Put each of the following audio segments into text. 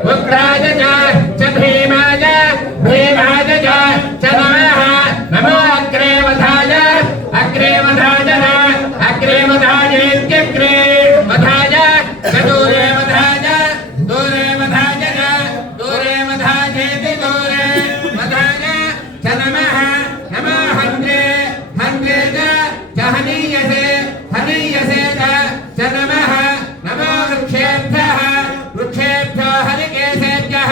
उग्राय च भीमाय च नमः नमो अग्रेवधाय अग्रेवधायेत्यग्रे वधाय च दूरे वधाय दूरे वधायेति दूरे वधाय च नमः नमो हन्त्रे च हनीयसे च नमः नमो वृक्षेभ्यो हरिकेशेभ्यो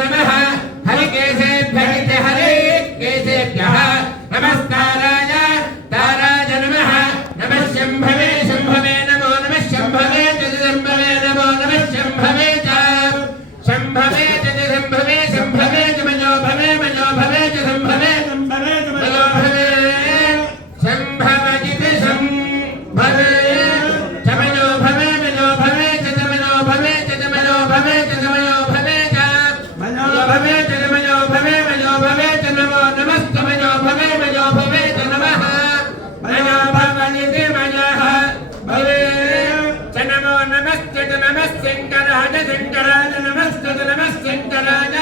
नमः हरिकेशेभ्यः नमस्काराय ताराय नमः नमः शम्भवे नमो नमः शम्भवे च शम्भवे नमो नमः शम्भवे च शम्भवे च मयो भवे च शम्भवे मयो भवे शम्भवजित शम्भवे च मयो भवे च मयो भवे च मयो भवे च मयो भवे च मयो भवे च नमो नमस्ते मयो भवे च नमः मयो भवनिति मयः भवे च नमो नमस्ते च नमः शङ्कराय नमस्ते च नमः शङ्कराय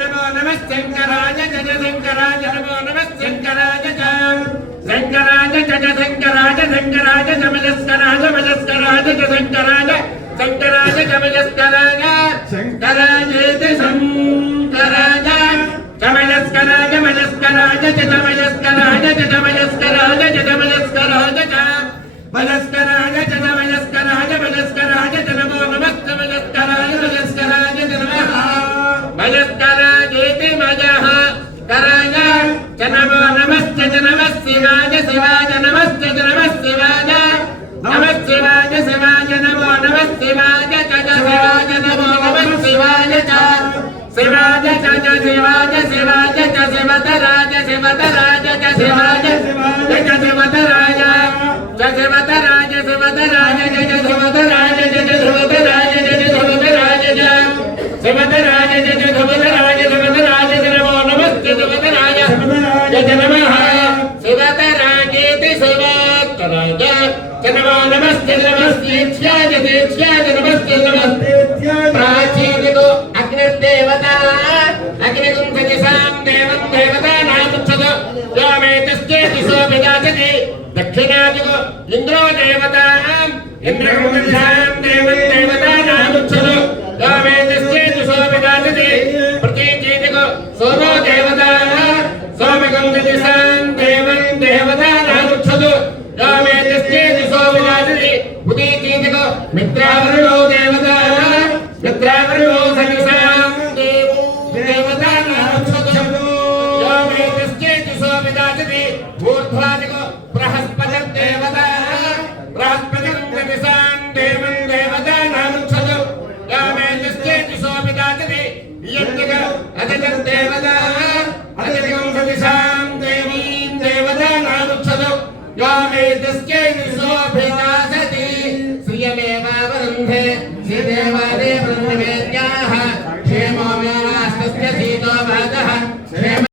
नमो नमः शङ्कराय नमो नमः शङ्कराय च शङ्कराय च मयस्कराय च शङ्कराय शङ्करायेति शङ्कराय चमयस्कराय मयस्कराय च चमयस्कराय च चमयस्कराय च चमयस्कराय च मयस्कराय च मयस्कराय च नमो नमस्ते मयस्कराय च नमः मयस्करायेति मयः कराय च नमो नमस्ते च नमः शिवाय नमस्ते च नमः शिवाय नमः शिवाय नमो नमः शिवाय च शिवाय नमो नमः शिवाय च शिवाय च शिवाय च शिवतराज च शिवाय च शिवतराज च शिवतराज च शिवतराज च शिवतराज नमो नमस्ते शिवतराज च नमः शिवतराजेति शिवतराज च नमो नमस्ते नमस्तेत्याय नमस्ते प्राचीनिको अग्निर्देवता अग्निगुंसतिसां देवं देवतानामुच्यत यामेतस्येति सो विजायते दक्षिणादिको इन्द्रो देवताम् इन्द्रगुंसां देवं देवतानामुच्यत यामेतस्येति सो विजायते प्रतीचीनिको सोमो देवता सोमगुंसतिसां देवं देवतानामुच्यत यामेतस्येति सो विजायते उदीचीनिको मित्रावरुणो देवता मित्रावरुणो सविसा